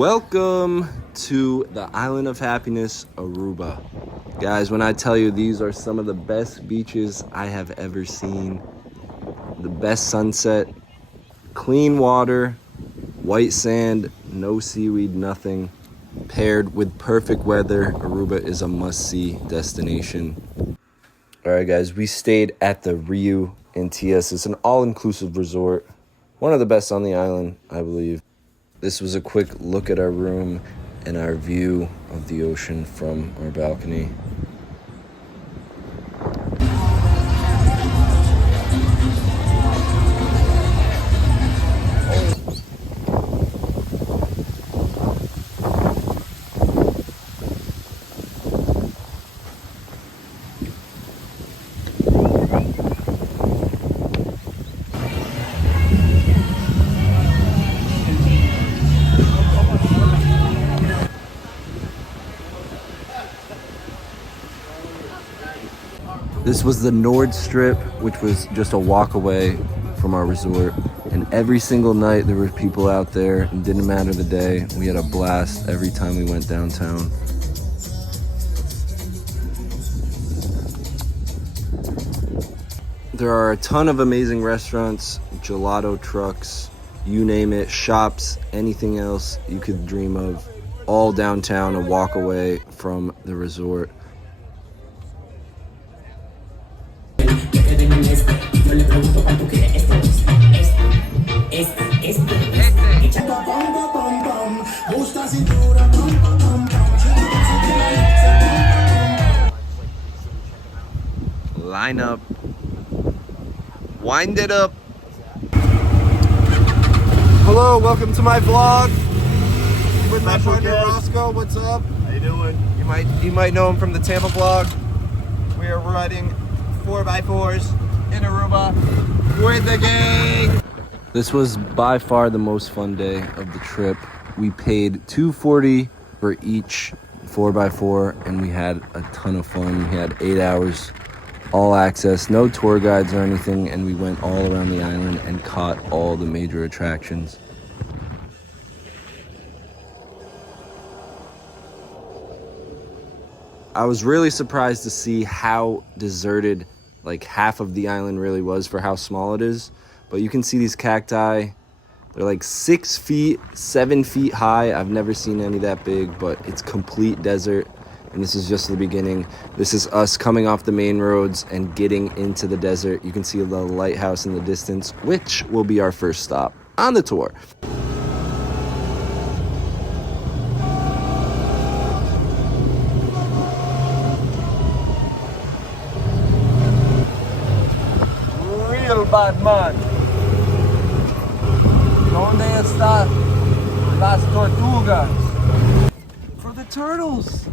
Welcome to the Island of Happiness, Aruba. Guys, when I tell you these are some of the best beaches I have ever seen, the best sunset, clean water, white sand, no seaweed, nothing, paired with perfect weather, Aruba is a must-see destination. All right, guys, we stayed at the Rio in TS. It's an all-inclusive resort, one of the best on the island, I believe. This was a quick look at our room and our view of the ocean from our balcony. This was the Nord Strip, which was just a walk away from our resort. And every single night there were people out there. It didn't matter the day. We had a blast every time we went downtown. There are a ton of amazing restaurants, gelato trucks, you name it, shops, anything else you could dream of, all downtown, a walk away from the resort. Line up, wind it up. Hello, welcome to my vlog with my partner Roscoe. What's up? How you doing? You might know him from the Tampa vlog. We are riding 4x4s in Aruba with the gang. This was by far the most fun day of the trip. We paid $240 for each 4x4 and we had a ton of fun. We had 8 hours, all access, no tour guides or anything, and we went all around the island and caught all the major attractions. I was really surprised to see how deserted like half of the island really was for how small it is. But you can see these cacti. They're like 6 feet, 7 feet high. I've never seen any that big, but it's complete desert. And this is just the beginning. This is us coming off the main roads and getting into the desert. You can see the lighthouse in the distance, which will be our first stop on the tour. Real bad man. ¿Dónde están las tortugas? For the turtles.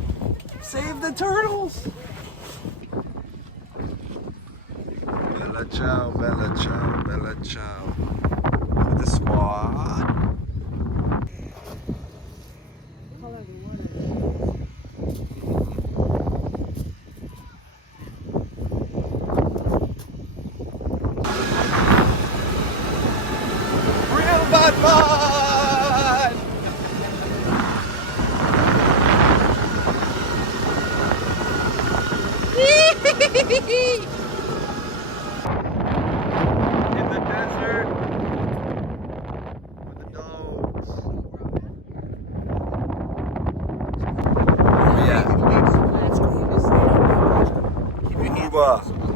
Save the turtles. Bella ciao, bella ciao, bella ciao. With the squad. Real bad man. In the desert with the dogs. Oh yeah. Aruba. Aruba.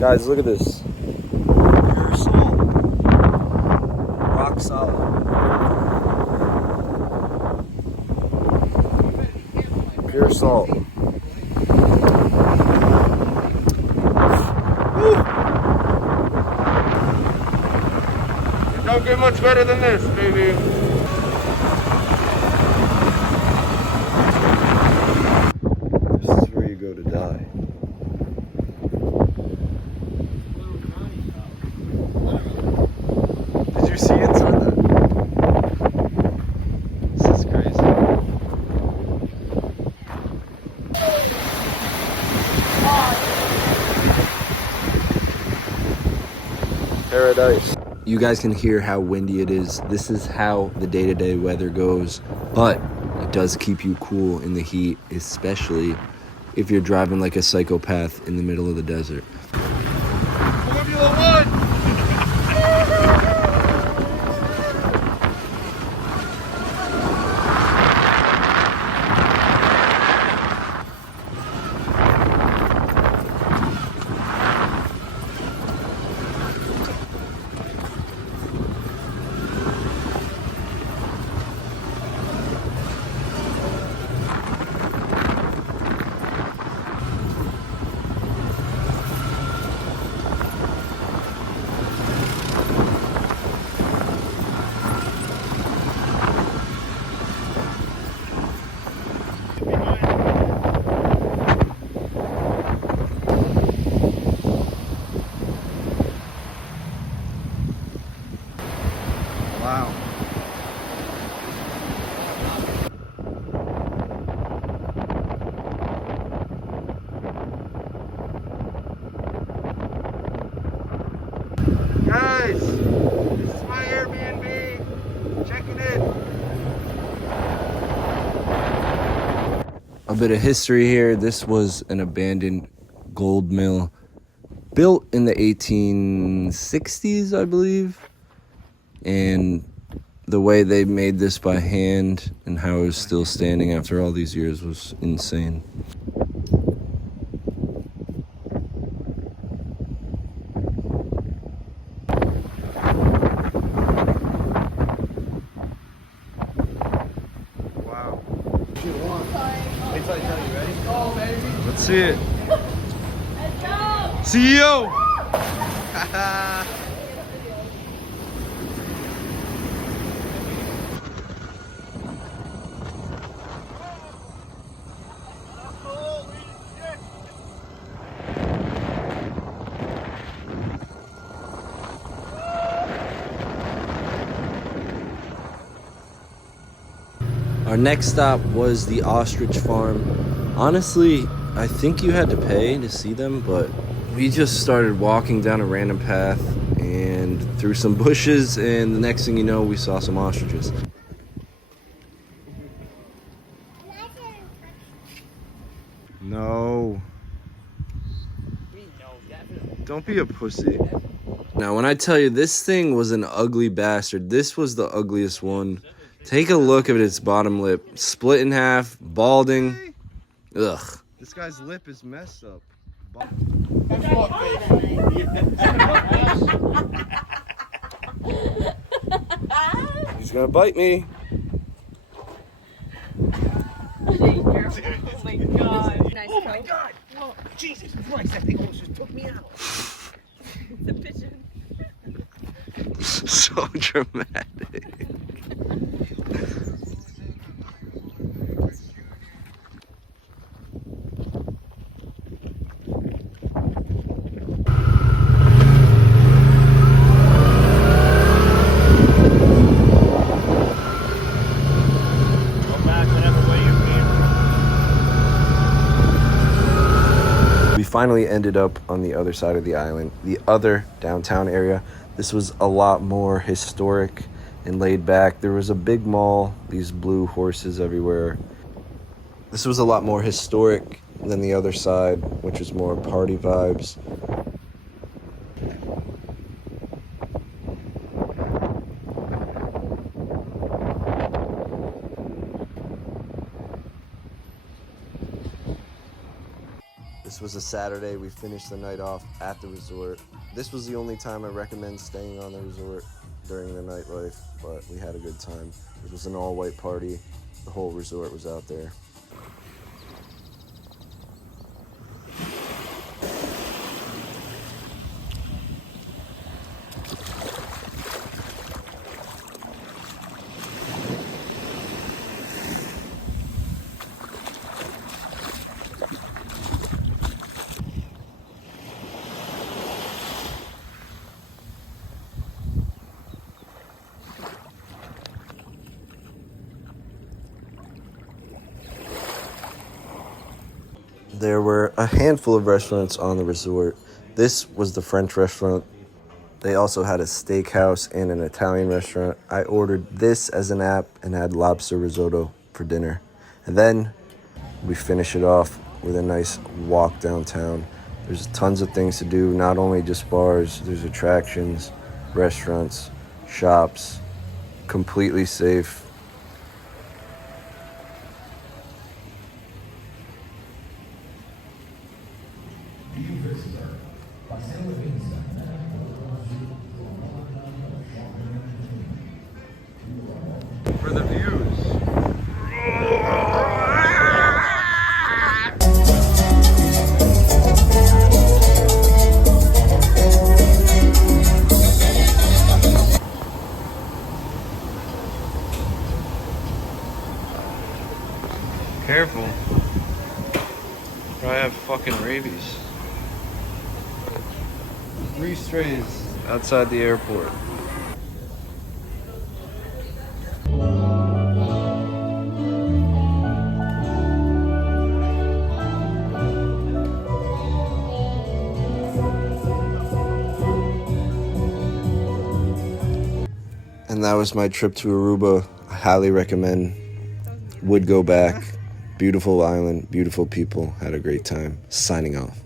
Guys, look at this. Pure salt. Rock solid. Pure salt. Woo. Don't get much better than this, baby. paradise. You guys can hear how windy it is. This is how the day-to-day weather goes, but it does keep you cool in the heat, especially if you're driving like a psychopath in the middle of the desert. Formula One! Wow. Guys, this is my Airbnb. Checking in. A bit of history here. This was an abandoned gold mill built in the 1860s, I believe. And the way they made this by hand and how it was still standing after all these years was insane. Wow. Let's see it. CEO! Our next stop was the ostrich farm. Honestly, I think you had to pay to see them, but we just started walking down a random path and through some bushes, and the next thing you know, we saw some ostriches. No. Don't be a pussy. Now, when I tell you this thing was an ugly bastard, this was the ugliest one. Take a look at its bottom lip. Split in half, balding. Ugh. This guy's lip is messed up. He's gonna bite me. Oh my god. Nice Oh my god! Oh, Jesus Christ, that thing almost just took me out. It's a pigeon. So dramatic. Finally ended up on the other side of the island, the other downtown area. This was a lot more historic and laid back. There was a big mall, these blue horses everywhere. This was a lot more historic than the other side, which was more party vibes. This was a Saturday. We finished the night off at the resort. This was the only time I recommend staying on the resort during the nightlife, but we had a good time. It was an all-white party. The whole resort was out there. There were a handful of restaurants on the resort. This was the French restaurant. They also had a steakhouse and an Italian restaurant. I ordered this as an app and had lobster risotto for dinner. And then we finish it off with a nice walk downtown. There's tons of things to do, not only just bars, there's attractions, restaurants, shops, completely safe. For the views. Careful. Probably have fucking rabies. 3 strays outside the airport. And that was my trip to Aruba. I highly recommend. Would go back. Beautiful island, beautiful people. Had a great time. Signing off.